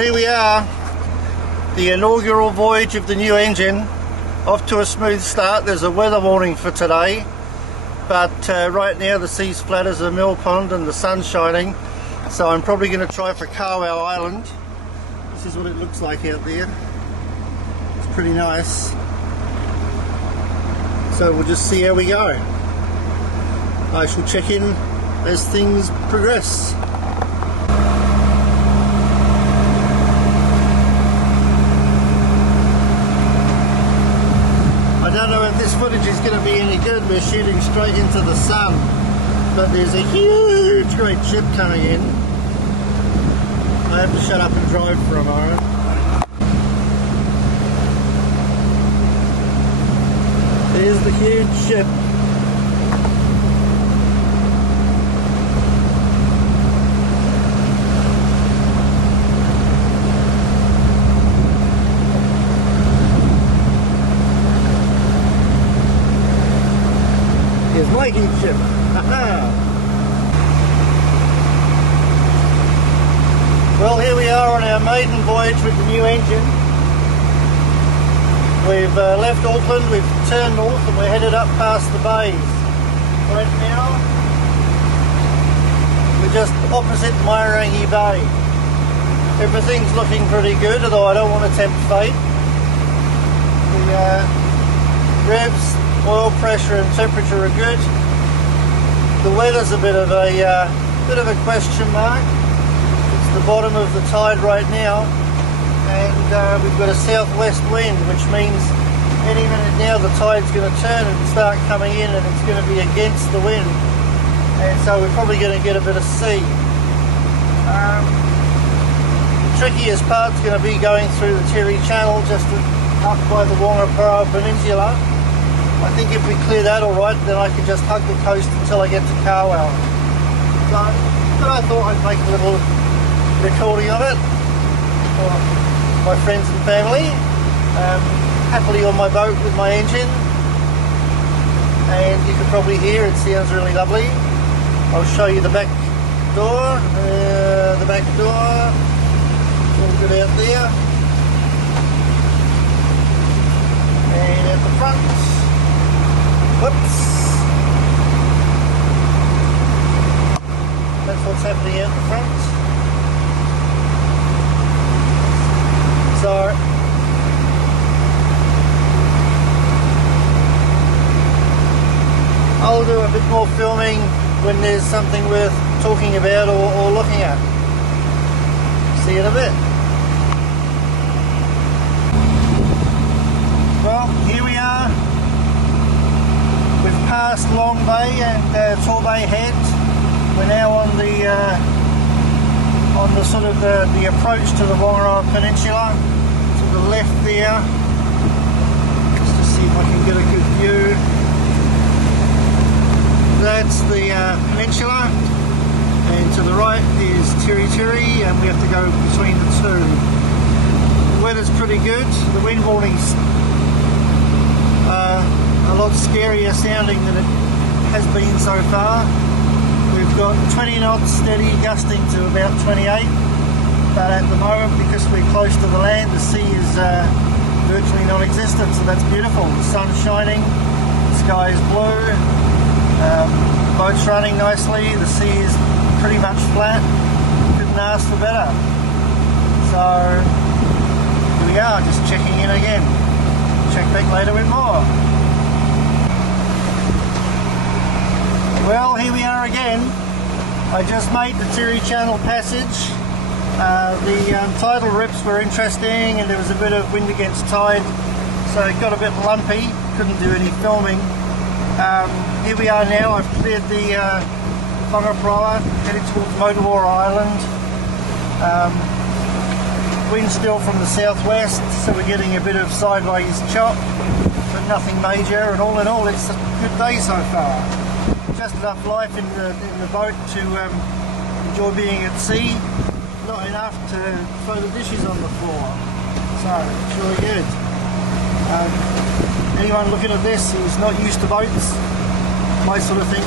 here we are, the inaugural voyage of the new engine, off to a smooth start. There's a weather warning for today, but right now the sea's flat as a mill pond and the sun's shining, so I'm probably going to try for Carwell Island. This is what it looks like out there. It's pretty nice. So we'll just see how we go. I shall check in as things progress. I don't know if this footage is going to be any good. We're shooting straight into the sun, but there's a huge great ship coming in. I have to shut up and drive for a moment. There's the huge ship. Here's my huge ship. Well, here we are on our maiden voyage with the new engine. We've left Auckland, we've turned north and we're headed up past the bays. Right now, we're just opposite Whangarei Bay. Everything's looking pretty good, although I don't want to tempt fate. The revs, oil pressure and temperature are good. The weather's a bit of a question mark. It's the bottom of the tide right now, and we've got a southwest wind, which means any minute now the tide's going to turn and start coming in, and it's going to be against the wind, and so we're probably going to get a bit of sea. The trickiest part's going to be going through the Terry Channel just up by the Whangarei Peninsula. I think if we clear that alright, then I can just hug the coast until I get to Carwell. So, but I thought I'd make a little recording of it for my friends and family. Happily on my boat with my engine, and you can probably hear it sounds really lovely. I'll show you the back door. The back door, all good out there, and at the front. Whoops! That's what's happening out the front. So I'll do a bit more filming when there's something worth talking about or looking at. See you in a bit. Well, here we are. We've passed Long Bay and Torbay Head. We're now on the sort of the approach to the Whangarei Peninsula. To the left there. Just to see if I can get a good view. That's the peninsula, and to the right is Tiri, and we have to go between the two. The weather's pretty good. The wind warning's a lot scarier sounding than it has been so far. We've got 20 knots steady, gusting to about 28, but at the moment, because we're close to the land, the sea is virtually non-existent, so that's beautiful. The sun's shining, the sky is blue, boat's running nicely, the sea is pretty much flat. Couldn't ask for better. So here we are, just checking in again. Check back later with more. Well, here we are again. I just made the Terry Channel passage. The tidal rips were interesting, and there was a bit of wind against tide, so it got a bit lumpy. Couldn't do any filming. Here we are now. I've cleared the Whangarei, headed towards Motorwar Island. Wind still from the southwest, so we're getting a bit of sideways chop, but nothing major, and all in all it's a good day so far. Just enough life in the boat to enjoy being at sea, not enough to throw the dishes on the floor, so it's really good. Anyone looking at this who's not used to boats might sort of think,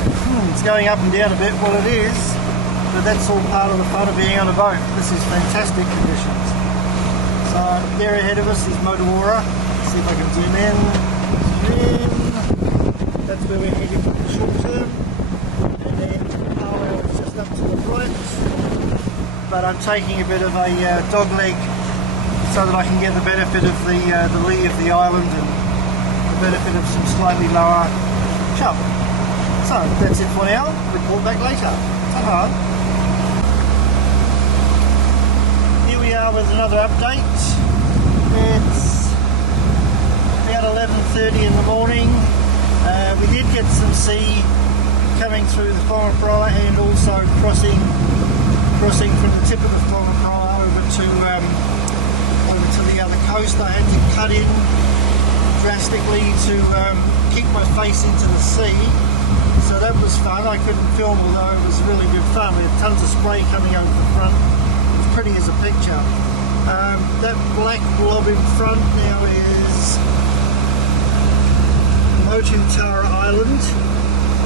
it's going up and down a bit. Well, it is, but that's all part of the fun of being on a boat. This is fantastic conditions. So there ahead of us is Motorola. See if I can zoom in. That's where we're heading for the short term. And then Carlisle is just up to the right. But I'm taking a bit of a dog leg so that I can get the benefit of the lee of the island and the benefit of some slightly lower chub. So that's it for now. Report back later. Ta-ta. Here we are with another update. It's about 11:30 in the morning. We did get some sea coming through the Whangarei and also crossing from the tip of the Whangarei over to the other coast. I had to cut in drastically to keep my face into the sea. So that was fun. I couldn't film, although it was really good fun. We had tons of spray coming over the front. It was pretty as a picture. That black blob in front now is Motorola Island,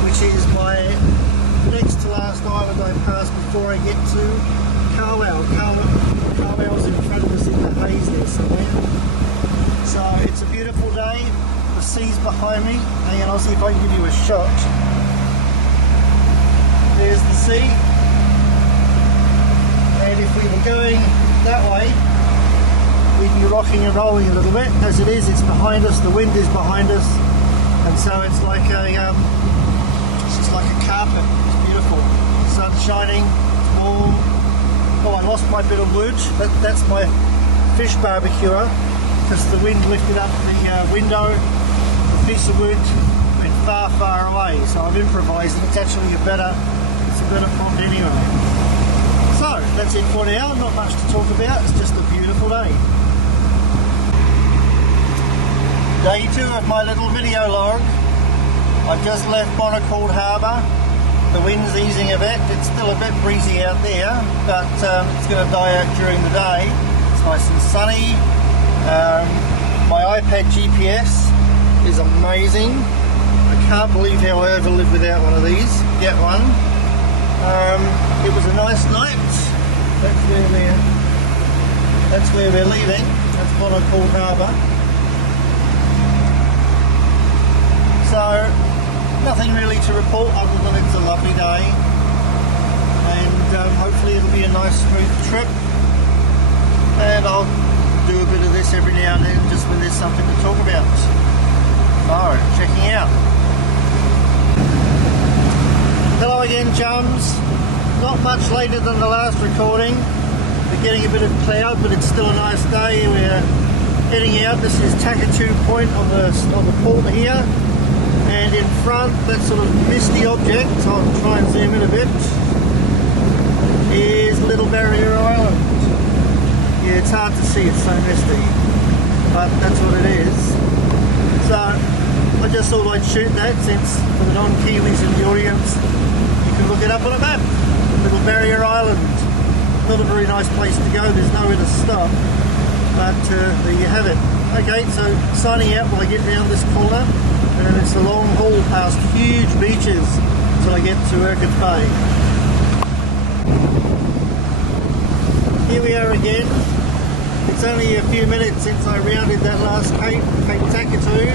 which is my next to last island I pass before I get to Carlisle. Carlisle's in front of us in the haze there somewhere. So it's a beautiful day. The sea's behind me. Hang on, I'll see if I can give you a shot. There's the sea. And if we were going that way, we'd be rocking and rolling a little bit. As it is, it's behind us. The wind is behind us. And so it's like it's just like a carpet. It's beautiful. The sun's shining. It's warm. Oh, I lost my bit of wood. That's my fish barbecuer because the wind lifted up the window. The piece of wood went far, far away. So I've improvised, and it's actually a better pond anyway. So that's it for now. Not much to talk about. It's just a beautiful day. Day 2 of my little video log. I've just left Bonaccord Harbour. The wind's easing a bit. It's still a bit breezy out there, but it's going to die out during the day. It's nice and sunny. My iPad GPS is amazing. I can't believe how I ever lived without one of these. Get one. It was a nice night. That's where we're leaving. That's Bonaccord Harbour. So, nothing really to report other than it's a lovely day, and hopefully it'll be a nice smooth trip, and I'll do a bit of this every now and then just when there's something to talk about. So, checking out. Hello again, chums. Not much later than the last recording. We're getting a bit of cloud, but it's still a nice day. We're heading out. This is Takatu Point on the port here. And in front, that sort of misty object, I'll try and zoom in a bit, is Little Barrier Island. Yeah, it's hard to see, it's so misty, but that's what it is. So, I just thought I'd shoot that, since for the non-Kiwis in the audience, you can look it up on a map. Little Barrier Island. Not a very nice place to go, there's nowhere to stop, but there you have it. Okay, so signing out while I get round this corner. And it's a long haul past huge beaches until I get to Uncut Bay. Here we are again. It's only a few minutes since I rounded that last Cape Takatu,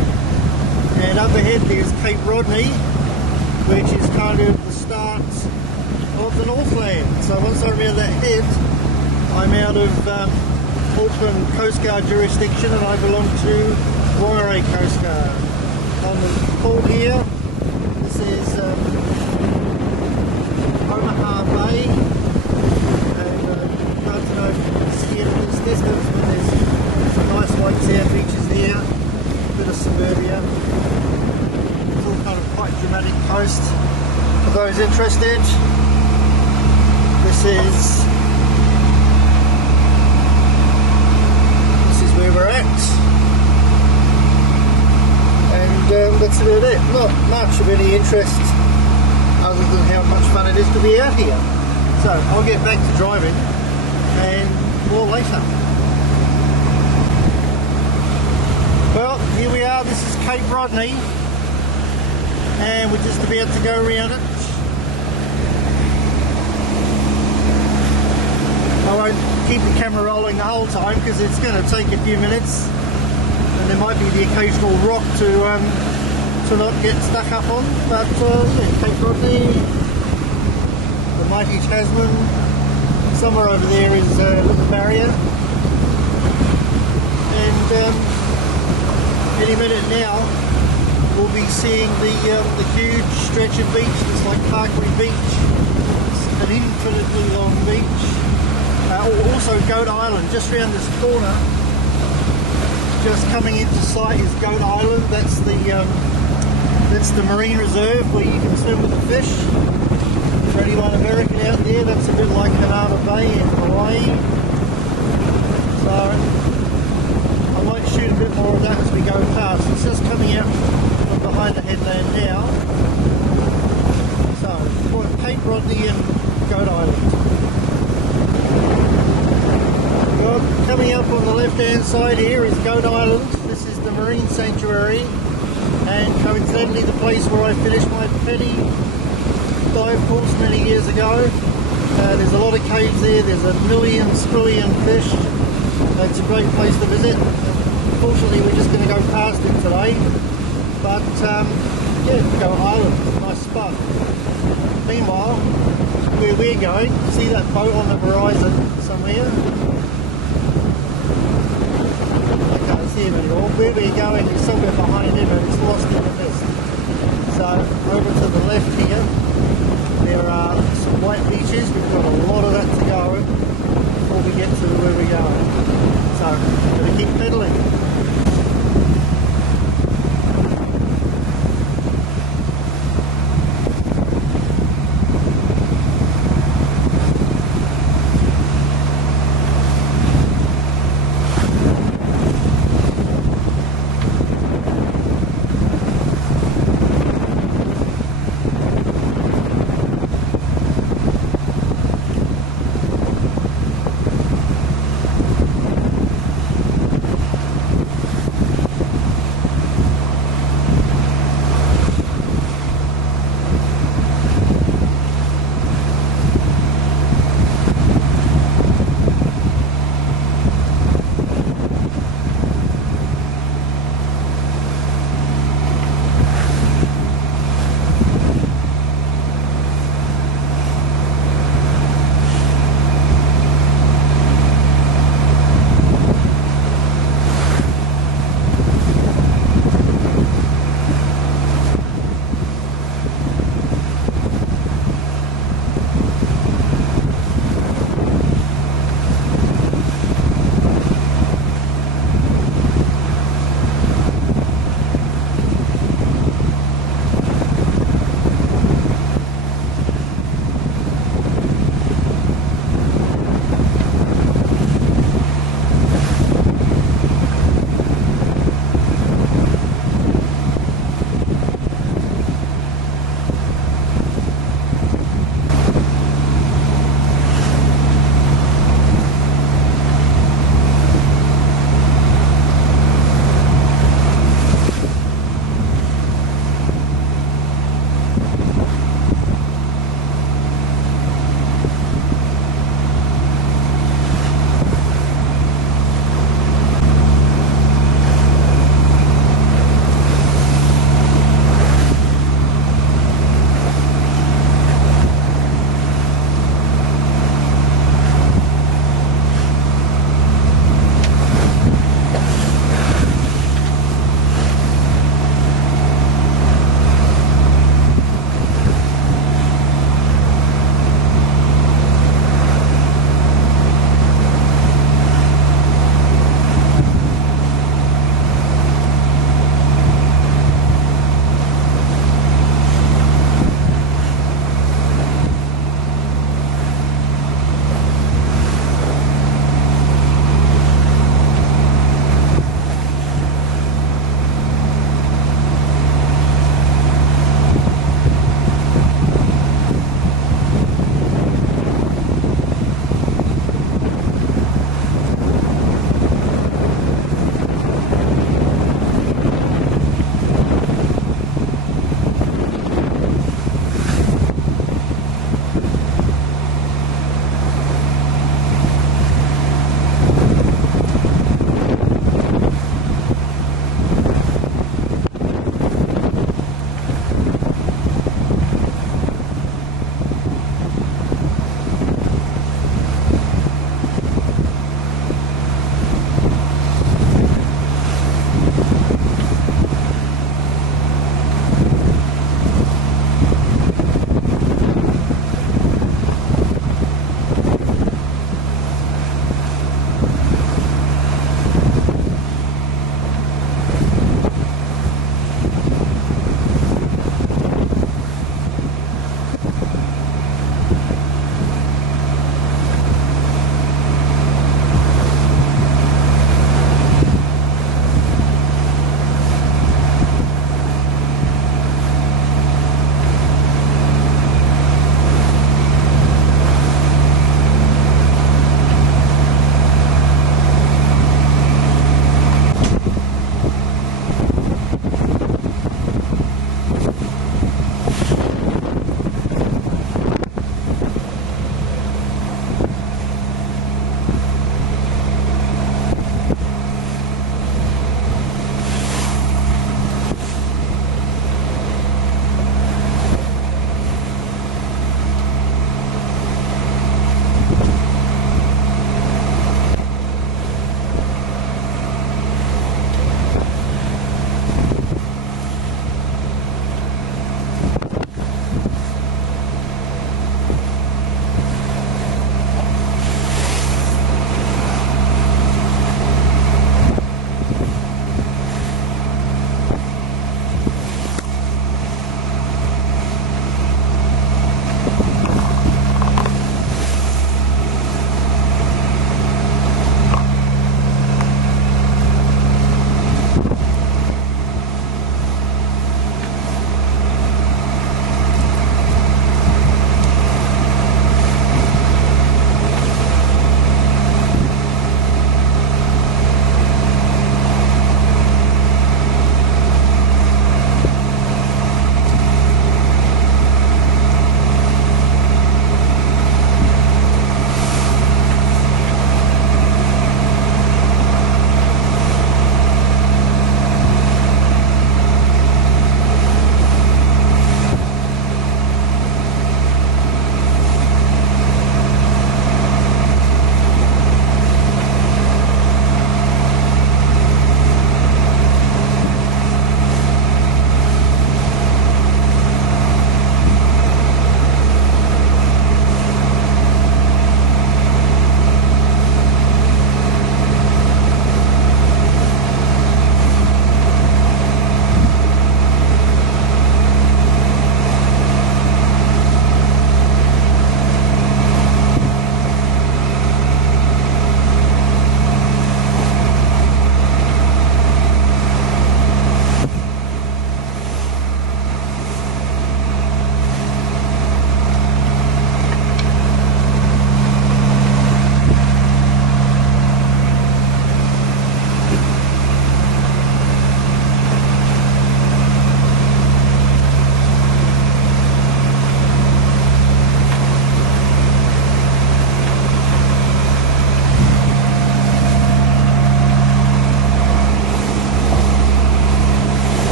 and up ahead there's Cape Rodney, which is kind of the start of the Northland. So once I round that head, I'm out of Auckland Coast Guard jurisdiction, and I belong to Whangarei Coast Guard. On the port here, this is Omaha Bay, and I don't know if you can see it in this distance, but there's some nice white sand beaches here, a bit of suburbia. It's all kind of quite dramatic coast. For those interested, this is where we're at. And that's about it. Not much of any interest other than how much fun it is to be out here. So I'll get back to driving and more later. Well, here we are. This is Cape Rodney, and we're just about to go around it. I won't keep the camera rolling the whole time because it's going to take a few minutes, and there might be the occasional rock to not get stuck up on. But yeah, Cape Rodney, the mighty Tasman, somewhere over there is the barrier, and any minute now we'll be seeing the huge stretch of beach. It's like Parkway Beach. It's an infinitely long beach. Also Goat Island, just round this corner, just coming into sight is Goat Island. That's the marine reserve where you can swim with the fish. For anyone American out there, that's a bit like Banana Bay in Hawaii. So I might shoot a bit more of that as we go past. It's just coming out from behind the headland now. So for Cape Rodney and Goat Island. Well, coming up on the left hand side here is Goat Island. This is the marine sanctuary, and coincidentally the place where I finished my petty dive course many years ago. There's a lot of caves there, there's a million squillion fish. It's a great place to visit. Unfortunately we're just going to go past it today, but yeah, Goat Island, nice spot. Meanwhile, where we're going, see that boat on the horizon somewhere? I can't see him anymore. Where we're going is somewhere behind him and it's lost in the mist. So over to the left here, there are some white beaches. We've got a lot of that to go before we get to where we're going. So we're going to keep pedaling.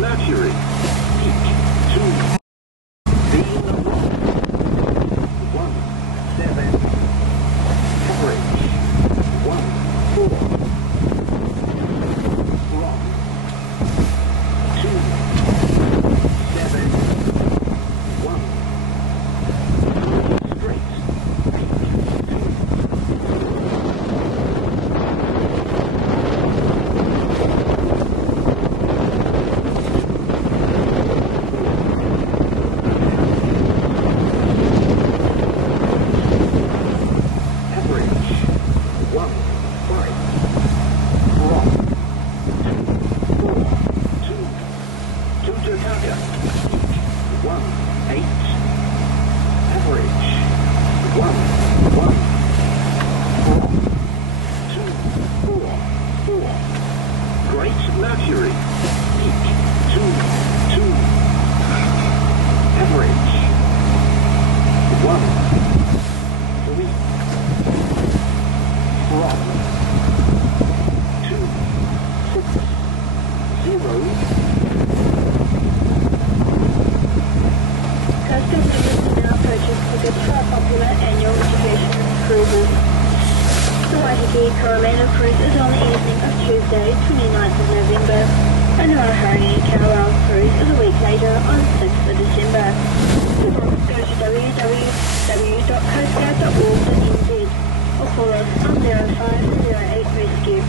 Mercury, peak 2, Dean Rock, 17, coverage 14, wrong, 271, straight, Mercury, peak 2, average 1, 3, wrong 2, 6, 0. Custom tickets are now purchased tickets for our popular annual education cruises. The Whangarei cruise is on the evening of Tuesday, 29th of November, and the Whangarei cruise is a week later on 6th of December. To book, go to www.coastguard.org.nz or call us on 0508 Rescue.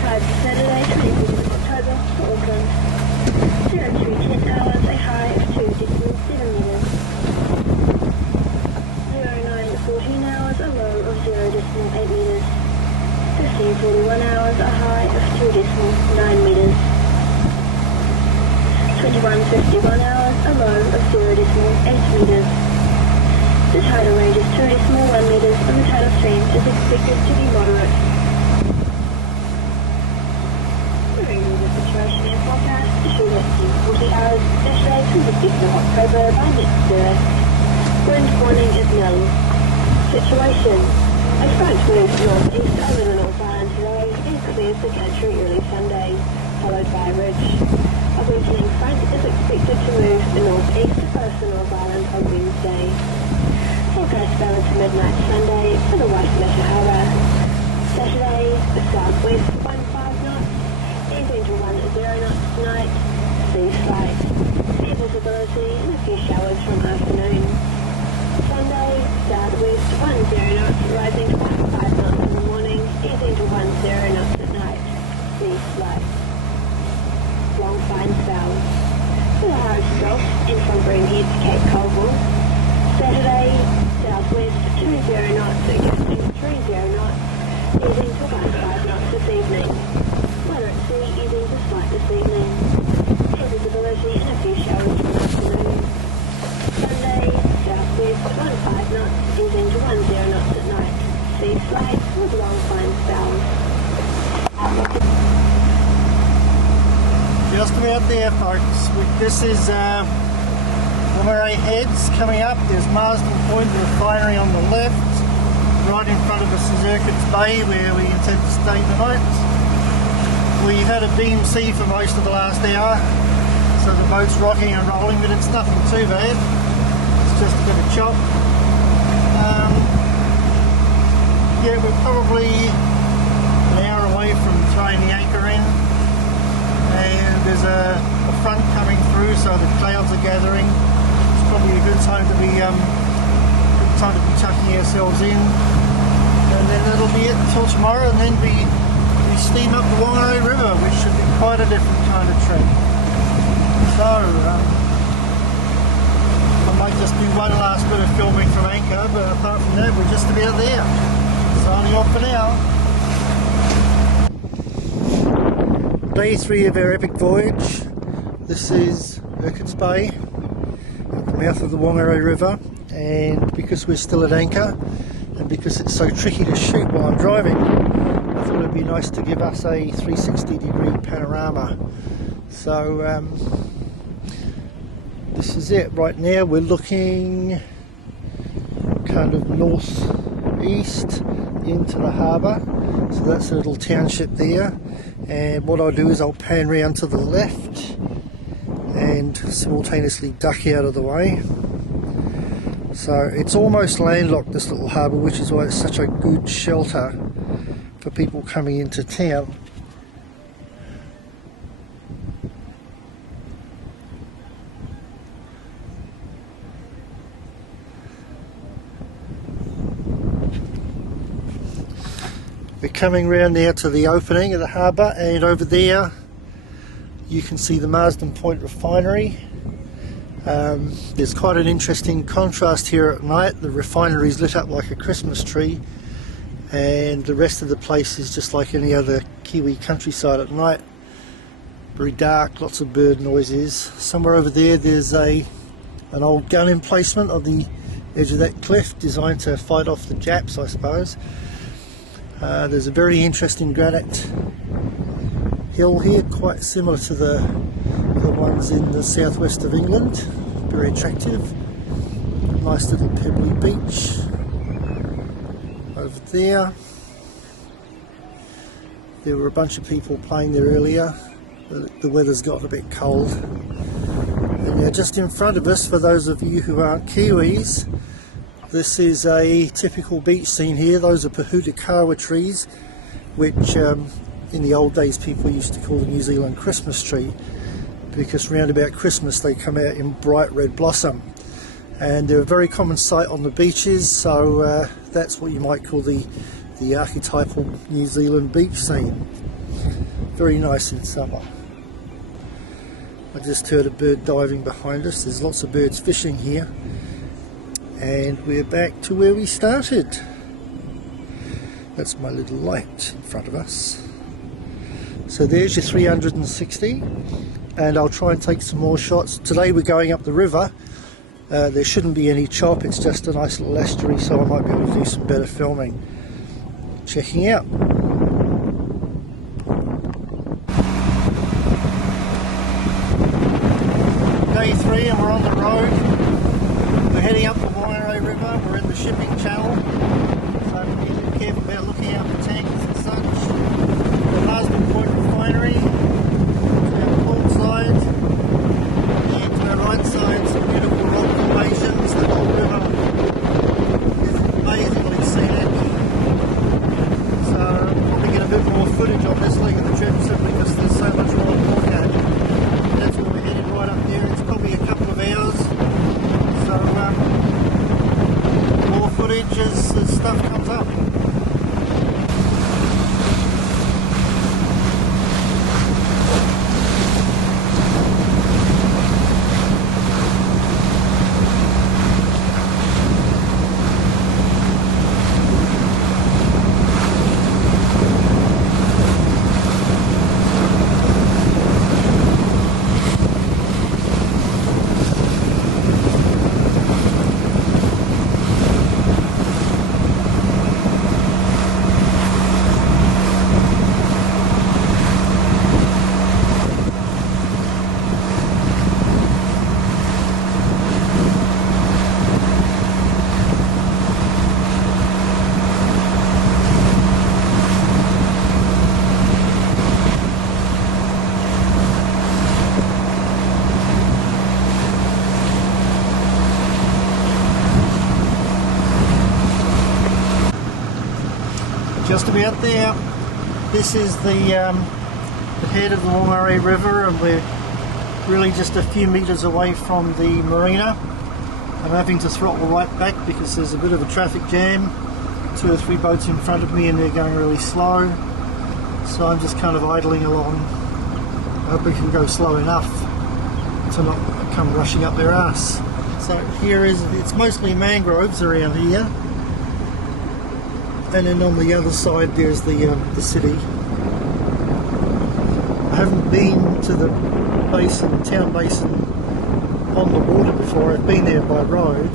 Time for Saturday, 27th of October for Auckland. 0210 hours, a high of 2.7 meters. 14 hours, a low of 0.8 meters. 15:41 hours, a high of 2.9 meters. 21:51 hours, a low of 0.8 meters. The tidal range is 2.1 meters and the tidal stream is expected to be moderate. The weather situation and forecast issued at 40 hours Saturday, 26th of October by next Thursday. Wind warning is nil. Situation. A front moves northeast over the North Island today and clears the country early Sunday, followed by a ridge. A weakening front is expected to move the northeast across the North Island on Wednesday. Forecast balance to midnight Sunday for the Waitemata Harbour. Saturday, the southwest 15 knots, easing to 10 knots tonight, sea slight. Air visibility and a few showers from afternoon. Sunday, southwest 10 knots, rising to 5 knots in the morning, easing to 10 knots at night, sea slight. Long fine spells. To the Harris Gulf and from Broomhead to Cape Colville. Saturday, southwest 20 knots, gusting 30 knots, easing to 15 knots this evening. Weather at sea easing to slight this evening. Air visibility and a few showers from afternoon. Sunday, southwest 15 knots, easing to 10 knots at night. Sea slight with long fine spells. Just about there, folks. This is Whangarei Heads coming up. There's Marsden Point, the refinery on the left. Right in front of us is Uncut Bay, where we intend to stay tonight. We've had a beam sea for most of the last hour, so the boat's rocking and rolling, but it's nothing too bad. It's just a bit of chop. Yeah, we're probably an hour away from throwing the anchor in, and there's a front coming through, so the clouds are gathering. It's probably a good time to be tucking ourselves in, and then that'll be it until tomorrow, and then we steam up the Whangarei River, which should be quite a different kind of trip. So I might just do one last bit of filming from anchor, but apart from that, we're just about there. Signing off for now. Day 3 of our epic voyage. This is Uncut Bay at the mouth of the Whangarei River, and because we're still at anchor and because it's so tricky to shoot while I'm driving, I thought it'd be nice to give us a 360-degree panorama. So this is it. Right now we're looking kind of northeast into the harbour, so that's a little township there, and what I'll do is I'll pan round to the left and simultaneously duck out of the way. So it's almost landlocked, this little harbour, which is why it's such a good shelter for people coming into town. We're coming round now to the opening of the harbour, and over there you can see the Marsden Point refinery. There's quite an interesting contrast here at night. The refinery is lit up like a Christmas tree, and the rest of the place is just like any other Kiwi countryside at night. Very dark, lots of bird noises. Somewhere over there there's an old gun emplacement on the edge of that cliff, designed to fight off the Japs, I suppose. There's a very interesting granite hill here, quite similar to the ones in the southwest of England. Very attractive. Nice little pebbly beach over there. There were a bunch of people playing there earlier. The weather's gotten a bit cold. And now just in front of us, for those of you who aren't Kiwis, this is a typical beach scene here. Those are Pahutakawa trees, which in the old days people used to call the New Zealand Christmas tree, because round about Christmas they come out in bright red blossom, and they're a very common sight on the beaches. So that's what you might call the archetypal New Zealand beach scene. Very nice in summer. I just heard a bird diving behind us. There's lots of birds fishing here. And we're back to where we started. That's my little light in front of us. So there's your 360, and I'll try and take some more shots. Today we're going up the river. There shouldn't be any chop, it's just a nice little estuary, so I might be able to do some better filming. Checking out. Day 3 and we're on the road. We're heading up the Whangarei River. We're in the shipping channel, so we need to be careful about looking out for tankers and such. The Marsden Point refinery, to our port side, and to our right side some beautiful rock formations. The whole river is amazingly scenic. So I'll probably get a bit more footage on this leg of the trip simply because there's so much more to look at. That's where we're headed, right up there. It's probably a couple of hours. So more footage as stuff comes up. Just about there. This is the head of the Whangarei River, and we're really just a few metres away from the marina. I'm having to throttle right back because there's a bit of a traffic jam. 2 or 3 boats in front of me and they're going really slow. So I'm just kind of idling along. I hope we can go slow enough to not come rushing up their ass. So here is, it's mostly mangroves around here. And then on the other side there's the city. I haven't been to the basin, town basin on the water before. I've been there by road,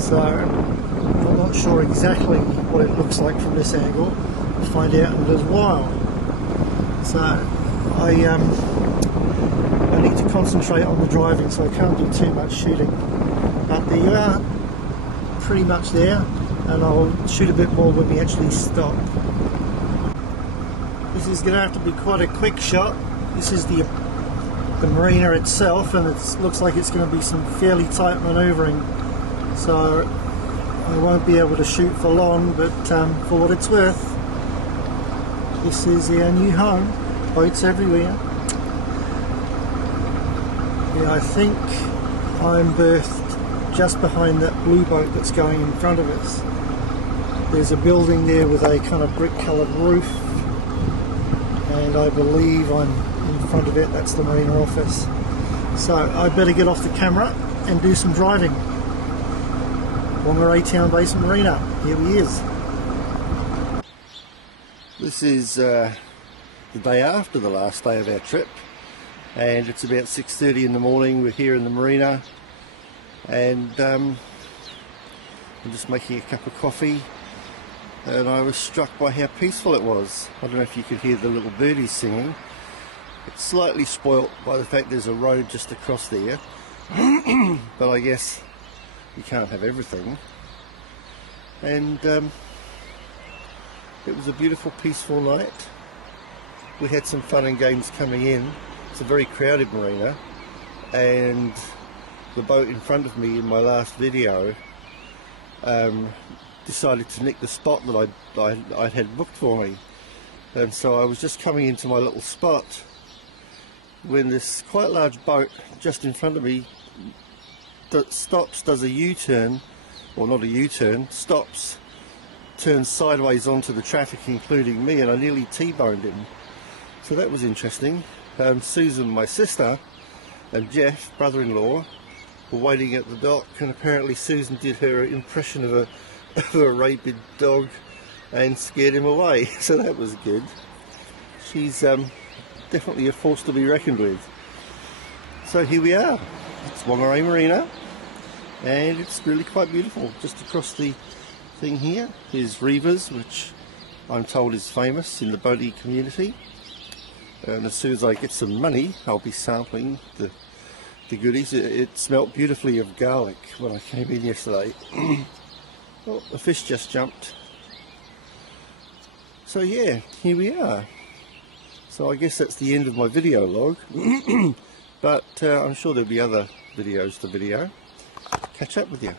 so I'm not sure exactly what it looks like from this angle. We'll find out in a little while. So I need to concentrate on the driving, so I can't do too much shooting. But there you are, pretty much there. And I'll shoot a bit more when we actually stop. This is going to have to be quite a quick shot. This is the marina itself, and it looks like it's going to be some fairly tight manoeuvring, so I won't be able to shoot for long, but for what it's worth, this is our new home. Boats everywhere. Yeah, I think I'm berthed just behind that blue boat that's going in front of us. There's a building there with a kind of brick coloured roof, and I believe I'm in front of it. That's the marina office. So I better get off the camera and do some driving. Whangarei town-based marina. Here he is. This is the day after the last day of our trip, and it's about 6:30 in the morning. We're here in the marina, and I'm just making a cup of coffee, and I was struck by how peaceful it was. I don't know if you could hear the little birdies singing. It's slightly spoilt by the fact there's a road just across there, but I guess you can't have everything. And it was a beautiful, peaceful night. We had some fun and games coming in. It's a very crowded marina, and the boat in front of me in my last video decided to nick the spot that I had booked for me. And so I was just coming into my little spot when this quite large boat just in front of me that stops, does a U-turn, or not a U-turn, stops, turns sideways onto the traffic including me, and I nearly T-boned him. So that was interesting. Susan, my sister, and Jeff, brother-in-law, were waiting at the dock, and apparently Susan did her impression of a rabid dog and scared him away, so that was good. She's definitely a force to be reckoned with. So here we are. It's Whangarei Marina, and it's really quite beautiful. Just across the thing here is Reva's, which I'm told is famous in the boatie community. And as soon as I get some money, I'll be sampling the goodies. It smelt beautifully of garlic when I came in yesterday. Oh, a fish just jumped. So yeah, here we are. So I guess that's the end of my video log. But I'm sure there'll be other videos to video. Catch up with you.